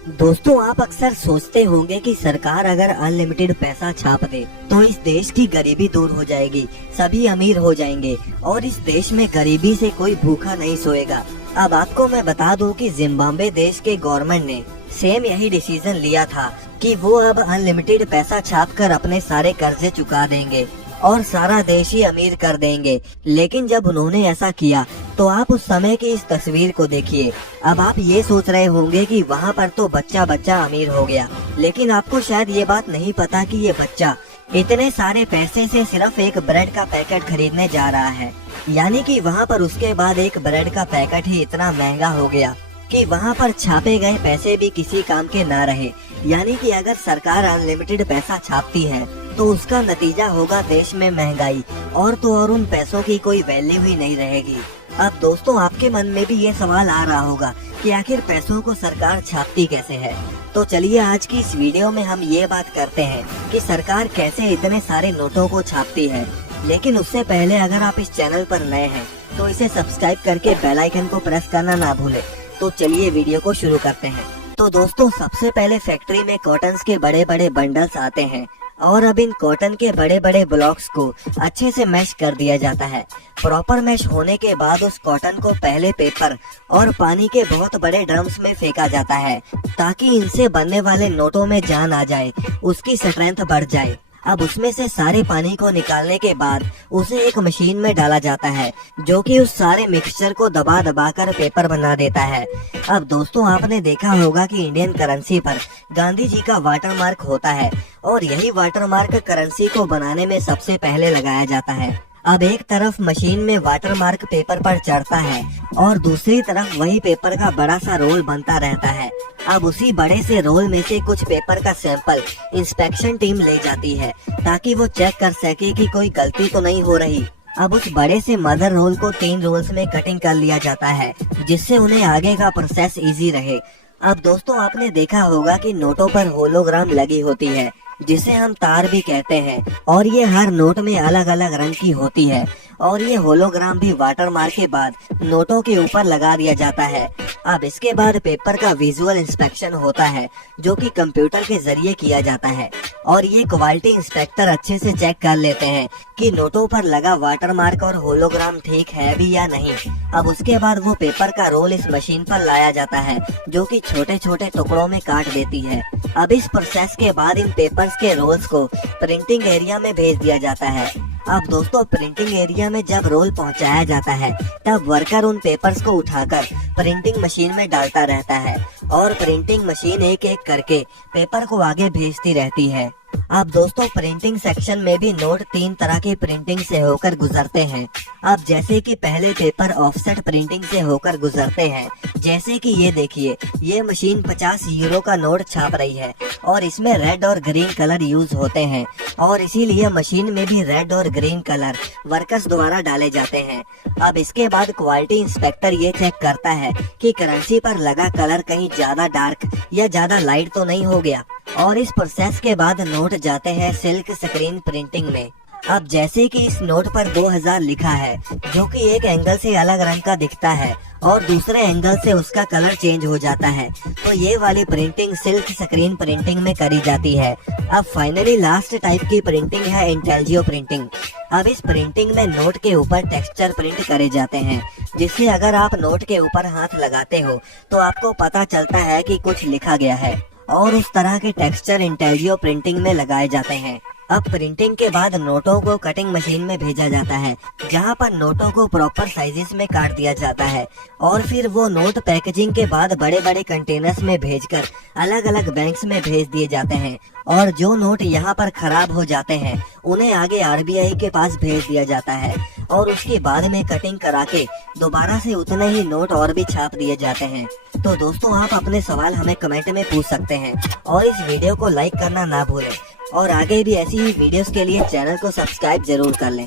दोस्तों, आप अक्सर सोचते होंगे कि सरकार अगर अनलिमिटेड पैसा छाप दे तो इस देश की गरीबी दूर हो जाएगी, सभी अमीर हो जाएंगे और इस देश में गरीबी से कोई भूखा नहीं सोएगा। अब आपको मैं बता दूं कि जिम्बाब्वे देश के गवर्नमेंट ने सेम यही डिसीजन लिया था कि वो अब अनलिमिटेड पैसा छाप कर अपने सारे कर्जे चुका देंगे और सारा देश ही अमीर कर देंगे। लेकिन जब उन्होंने ऐसा किया तो आप उस समय की इस तस्वीर को देखिए। अब आप ये सोच रहे होंगे कि वहाँ पर तो बच्चा बच्चा अमीर हो गया, लेकिन आपको शायद ये बात नहीं पता कि ये बच्चा इतने सारे पैसे से सिर्फ एक ब्रेड का पैकेट खरीदने जा रहा है। यानी कि वहाँ पर उसके बाद एक ब्रेड का पैकेट ही इतना महंगा हो गया कि वहाँ पर छापे गए पैसे भी किसी काम के ना रहे। यानी कि अगर सरकार अनलिमिटेड पैसा छापती है तो उसका नतीजा होगा देश में महंगाई, और तो और उन पैसों की कोई वैल्यू ही नहीं रहेगी। अब दोस्तों, आपके मन में भी ये सवाल आ रहा होगा कि आखिर पैसों को सरकार छापती कैसे है। तो चलिए आज की इस वीडियो में हम ये बात करते हैं कि सरकार कैसे इतने सारे नोटों को छापती है। लेकिन उससे पहले अगर आप इस चैनल पर नए हैं तो इसे सब्सक्राइब करके बेल आइकन को प्रेस करना ना भूलें। तो चलिए वीडियो को शुरू करते हैं। तो दोस्तों, सबसे पहले फैक्ट्री में कॉटन के बड़े बड़े बंडल्स आते हैं और अब इन कॉटन के बड़े बड़े ब्लॉक्स को अच्छे से मैश कर दिया जाता है। प्रॉपर मैश होने के बाद उस कॉटन को पहले पेपर और पानी के बहुत बड़े ड्रम्स में फेंका जाता है ताकि इनसे बनने वाले नोटों में जान आ जाए, उसकी स्ट्रेंथ बढ़ जाए। अब उसमें से सारे पानी को निकालने के बाद उसे एक मशीन में डाला जाता है जो कि उस सारे मिक्सचर को दबा दबा कर पेपर बना देता है। अब दोस्तों, आपने देखा होगा कि इंडियन करेंसी पर गांधी जी का वाटरमार्क होता है और यही वाटरमार्क करेंसी को बनाने में सबसे पहले लगाया जाता है। अब एक तरफ मशीन में वाटरमार्क पेपर पर चढ़ता है और दूसरी तरफ वही पेपर का बड़ा सा रोल बनता रहता है। अब उसी बड़े से रोल में से कुछ पेपर का सैंपल इंस्पेक्शन टीम ले जाती है ताकि वो चेक कर सके कि कोई गलती तो नहीं हो रही। अब उस बड़े से मदर रोल को 3 रोल्स में कटिंग कर लिया जाता है जिससे उन्हें आगे का प्रोसेस इजी रहे। अब दोस्तों, आपने देखा होगा कि नोटों पर होलोग्राम लगी होती है जिसे हम तार भी कहते हैं, और ये हर नोट में अलग अलग रंग की होती है और ये होलोग्राम भी वाटरमार्क के बाद नोटों के ऊपर लगा दिया जाता है। अब इसके बाद पेपर का विजुअल इंस्पेक्शन होता है जो कि कंप्यूटर के जरिए किया जाता है और ये क्वालिटी इंस्पेक्टर अच्छे से चेक कर लेते हैं कि नोटों पर लगा वाटरमार्क और होलोग्राम ठीक है भी या नहीं। अब उसके बाद वो पेपर का रोल इस मशीन पर लाया जाता है जो कि छोटे छोटे टुकड़ों में काट देती है। अब इस प्रोसेस के बाद इन पेपर्स के रोल्स को प्रिंटिंग एरिया में भेज दिया जाता है। अब दोस्तों, प्रिंटिंग एरिया में जब रोल पहुंचाया जाता है तब वर्कर उन पेपर्स को उठाकर प्रिंटिंग मशीन में डालता रहता है और प्रिंटिंग मशीन एक एक करके पेपर को आगे भेजती रहती है। अब दोस्तों, प्रिंटिंग सेक्शन में भी नोट 3 तरह की प्रिंटिंग से होकर गुजरते हैं। अब जैसे कि पहले पेपर ऑफसेट प्रिंटिंग से होकर गुजरते हैं, जैसे कि ये देखिए, ये मशीन 50 यूरो का नोट छाप रही है और इसमें रेड और ग्रीन कलर यूज होते हैं और इसीलिए मशीन में भी रेड और ग्रीन कलर वर्कर्स द्वारा डाले जाते हैं। अब इसके बाद क्वालिटी इंस्पेक्टर ये चेक करता है कि करेंसी पर लगा कलर कहीं ज्यादा डार्क या ज्यादा लाइट तो नहीं हो गया, और इस प्रोसेस के बाद नोट जाते हैं सिल्क स्क्रीन प्रिंटिंग में। अब जैसे कि इस नोट पर 2000 लिखा है जो कि एक एंगल से अलग रंग का दिखता है और दूसरे एंगल से उसका कलर चेंज हो जाता है, तो ये वाली प्रिंटिंग सिल्क स्क्रीन प्रिंटिंग में करी जाती है। अब फाइनली लास्ट टाइप की प्रिंटिंग है इंटेलियो प्रिंटिंग। अब इस प्रिंटिंग में नोट के ऊपर टेक्सचर प्रिंट करे जाते हैं जिससे अगर आप नोट के ऊपर हाथ लगाते हो तो आपको पता चलता है कि कुछ लिखा गया है, और उस तरह के टेक्सचर इंटेलियो प्रिंटिंग में लगाए जाते हैं। अब प्रिंटिंग के बाद नोटों को कटिंग मशीन में भेजा जाता है जहां पर नोटों को प्रॉपर साइजेस में काट दिया जाता है और फिर वो नोट पैकेजिंग के बाद बड़े बड़े कंटेनर्स में भेजकर अलग अलग बैंक्स में भेज दिए जाते हैं, और जो नोट यहाँ पर खराब हो जाते हैं उन्हें आगे आरबीआई के पास भेज दिया जाता है और उसके बाद में कटिंग करा के दोबारा से उतने ही नोट और भी छाप दिए जाते हैं। तो दोस्तों, आप अपने सवाल हमें कमेंट में पूछ सकते हैं और इस वीडियो को लाइक करना ना भूलें और आगे भी ऐसी ही वीडियोस के लिए चैनल को सब्सक्राइब जरूर कर लें।